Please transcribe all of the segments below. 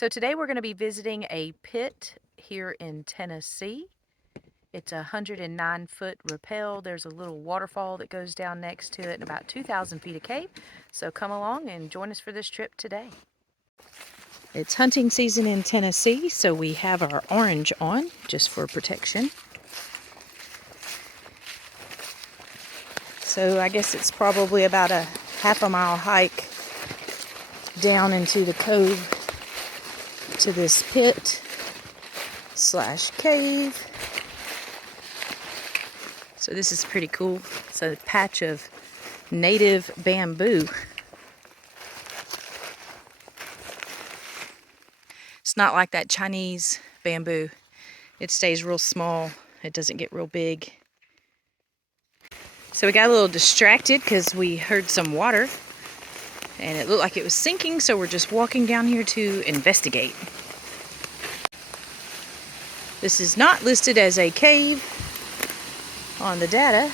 So today we're going to be visiting a pit here in Tennessee. It's a 109-foot rappel. There's a little waterfall that goes down next to it and about 2,000 feet of cave. So come along and join us for this trip today. It's hunting season in Tennessee, so we have our orange on just for protection. So I guess it's probably about a half-a-mile hike down into the cove to this pit / cave. So this is pretty cool. It's a patch of native bamboo. It's not like that Chinese bamboo. It stays real small. It doesn't get real big. So we got a little distracted because we heard some water and it looked like it was sinking, so we're just walking down here to investigate. This is not listed as a cave on the data,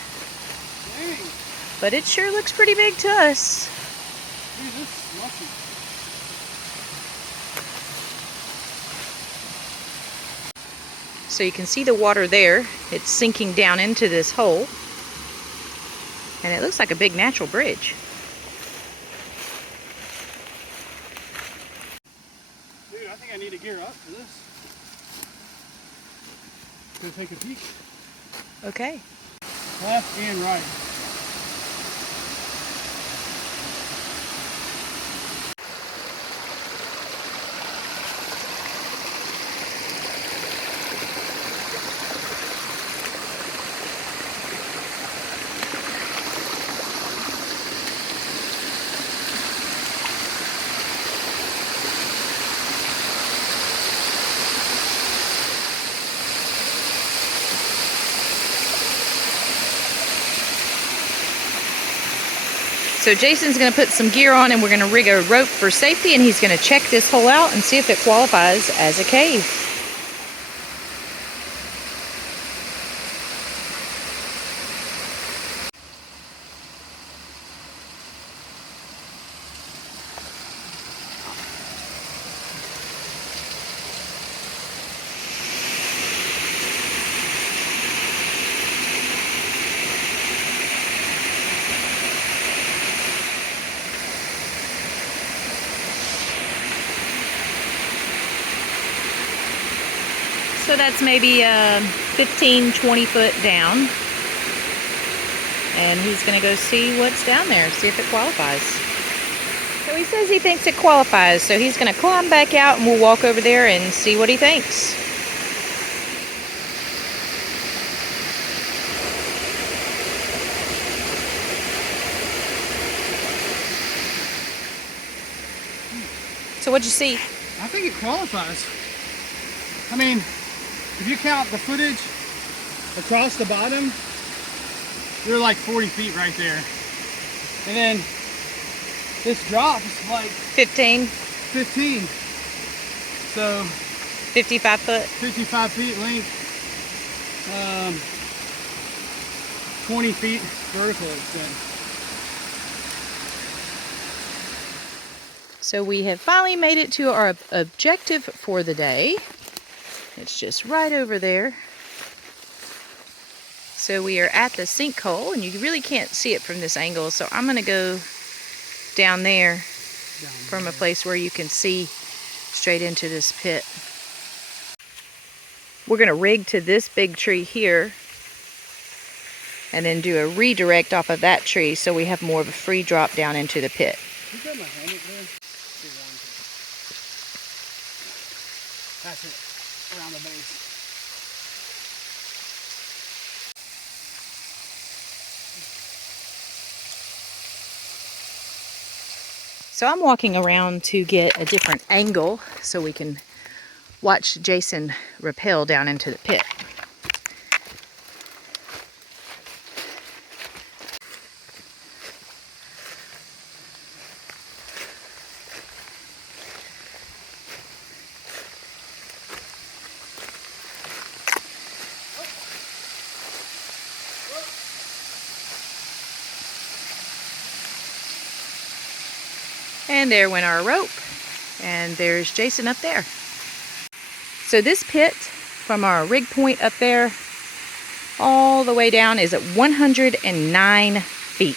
but it sure looks pretty big to us. Dude, this is lucky. So you can see the water there. It's sinking down into this hole. And it looks like a big natural bridge. Dude, I think I need to gear up for this. Gonna take a peek. Okay. Left and right. So Jason's going to put some gear on and we're going to rig a rope for safety, and he's going to check this hole out and see if it qualifies as a cave. So that's maybe 15-20 foot down. And he's going to go see what's down there, see if it qualifies. So he says he thinks it qualifies, so he's going to climb back out and we'll walk over there and see what he thinks. So what'd you see? I think it qualifies. I mean, if you count the footage across the bottom, you're like 40 feet right there. And then this drop is like 15. So 55 foot. 55 feet length, 20 feet vertical extent. So we have finally made it to our objective for the day. It's just right over there. So we are at the sinkhole, and you really can't see it from this angle, so I'm going to go down there from a place where you can see straight into this pit. We're going to rig to this big tree here and then do a redirect off of that tree so we have more of a free drop down into the pit. You got my helmet there? That's it. Around the base. So I'm walking around to get a different angle so we can watch Jason rappel down into the pit. And there went our rope. And there's Jason up there. So this pit from our rig point up there all the way down is at 109 feet.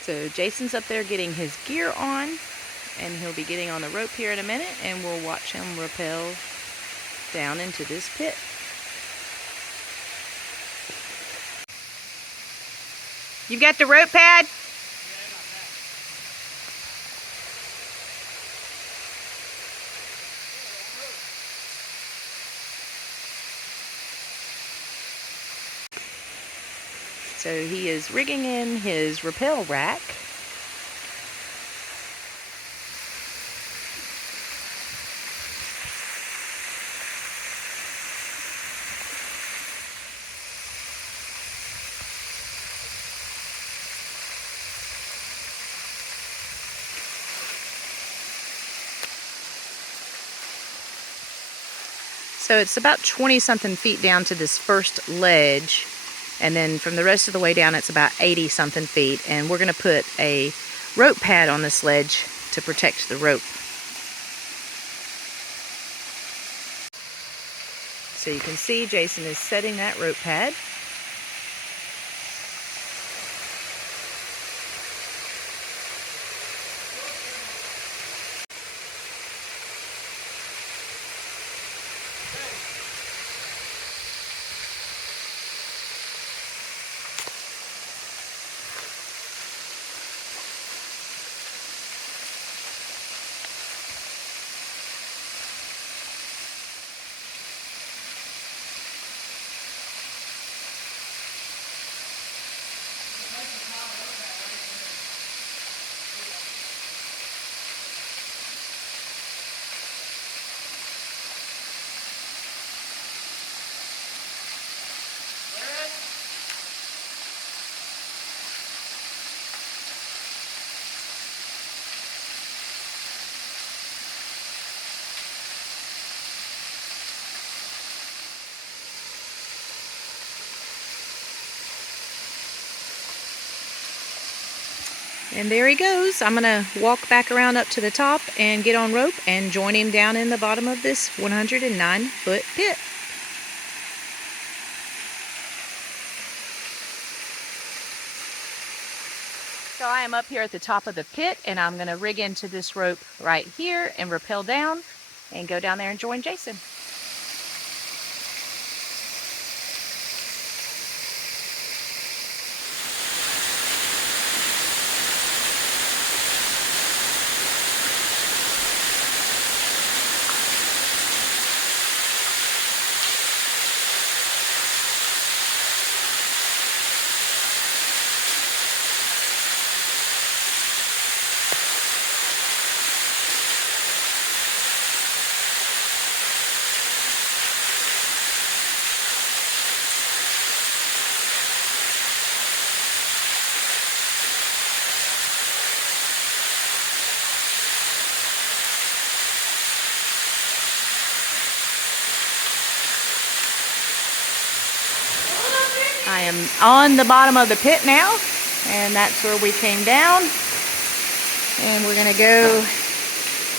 So Jason's up there getting his gear on, and he'll be getting on the rope here in a minute, and we'll watch him rappel down into this pit. You've got the rope pad? So he is rigging in his rappel rack. So it's about 20 something feet down to this first ledge, and then from the rest of the way down it's about 80 something feet, and we're going to put a rope pad on this ledge to protect the rope. So you can see Jason is setting that rope pad. And there he goes. I'm going to walk back around up to the top and get on rope and join him down in the bottom of this 109-foot pit. So I am up here at the top of the pit, and I'm going to rig into this rope right here and rappel down and go down there and join Jason. I am on the bottom of the pit now, and that's where we came down. And we're going to go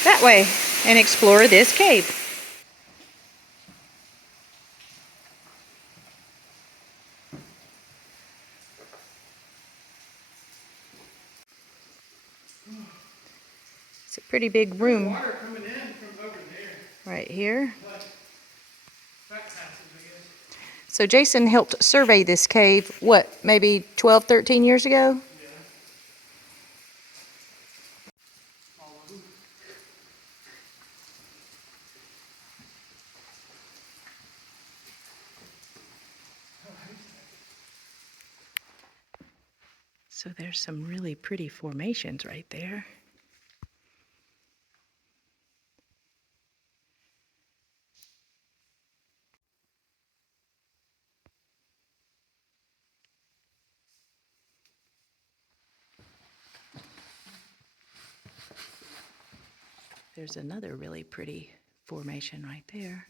that way and explore this cave. It's a pretty big room. Water coming in from over there. Right here. Like that passage, I guess. So Jason helped survey this cave, what, maybe 12, 13 years ago? Yeah. All of them. So there's some really pretty formations right there. There's another really pretty formation right there.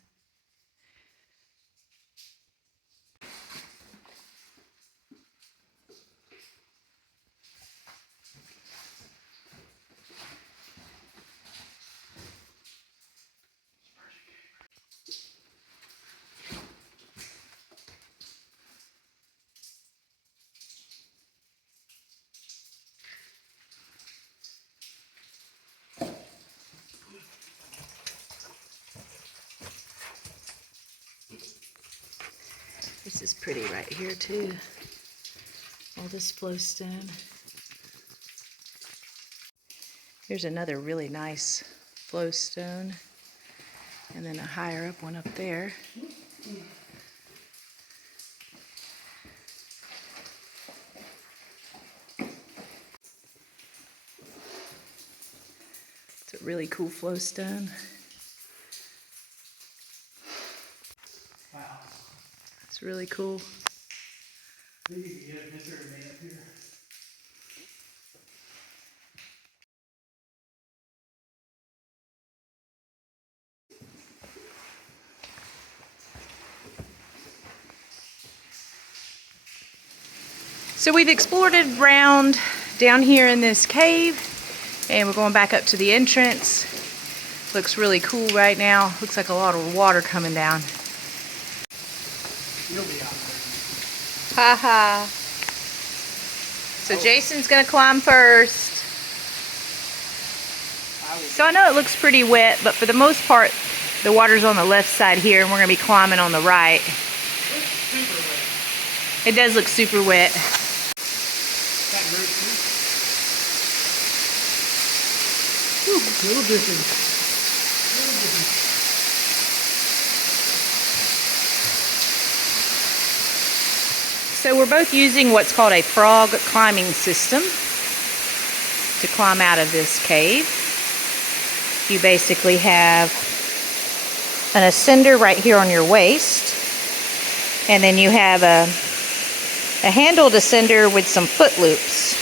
This is pretty right here too. All this flowstone. Here's another really nice flowstone. And then a higher up one up there. It's a really cool flowstone. Wow. It's really cool. Maybe you can get a picture of me up here. So we've explored around down here in this cave, and we're going back up to the entrance. Looks really cool right now. Looks like a lot of water coming down. You'll be out there. Ha ha. So Jason's gonna climb first. So I know it looks pretty wet, but for the most part, the water's on the left side here, and we're gonna be climbing on the right. It's super wet. It does look super wet. That root too. Whew, little different. Little different. So we're both using what's called a frog climbing system to climb out of this cave. You basically have an ascender right here on your waist, and then you have a handled ascender with some foot loops.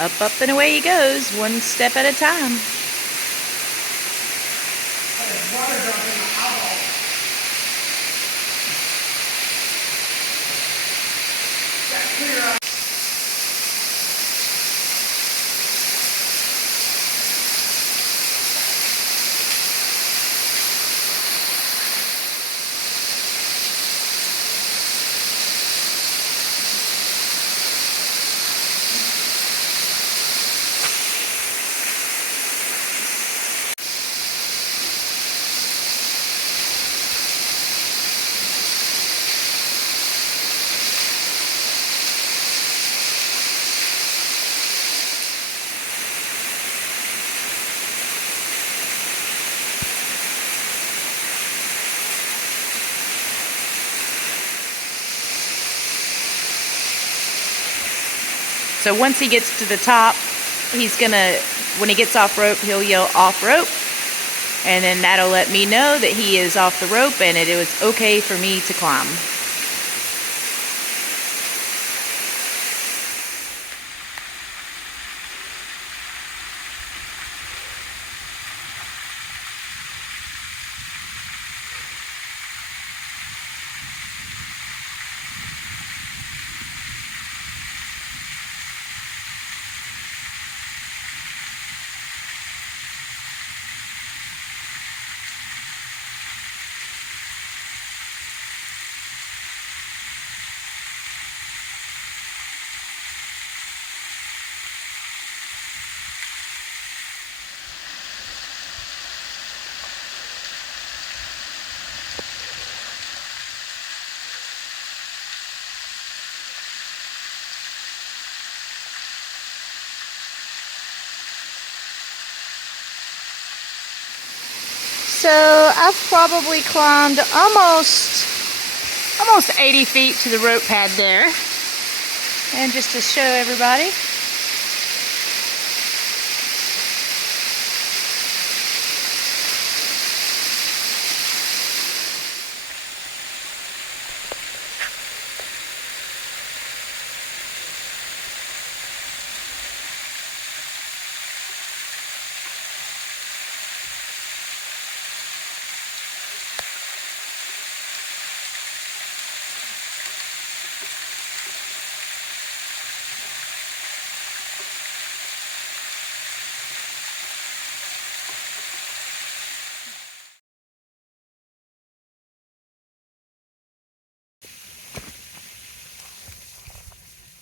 Up, up, and away he goes, one step at a time. Water dropping in my eyeball. Got clear eye. So once he gets to the top, he's gonna, when he gets off rope, he'll yell off rope. And then that'll let me know that he is off the rope and it was okay for me to climb. So I've probably climbed almost 80 feet to the rope pad there. And just to show everybody.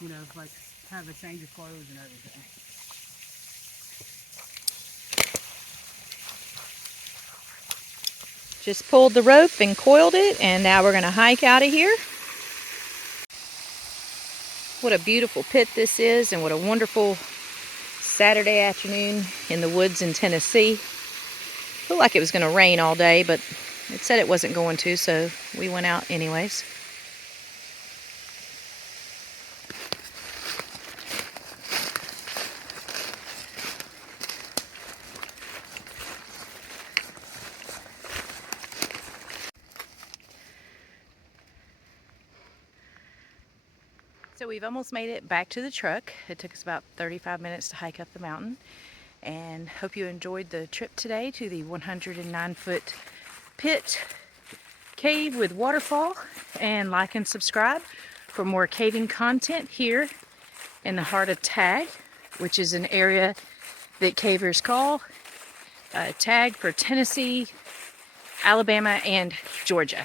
you know, like have a change of clothes and everything. Just pulled the rope and coiled it, and now we're going to hike out of here. What a beautiful pit this is, and what a wonderful Saturday afternoon in the woods in Tennessee. Looked like it was going to rain all day, but it said it wasn't going to, so we went out anyways. So we've almost made it back to the truck. It took us about 35 minutes to hike up the mountain. And hope you enjoyed the trip today to the 109-foot pit cave with waterfall. And like and subscribe for more caving content here in the heart of Tag, which is an area that cavers call Tag for Tennessee, Alabama, and Georgia.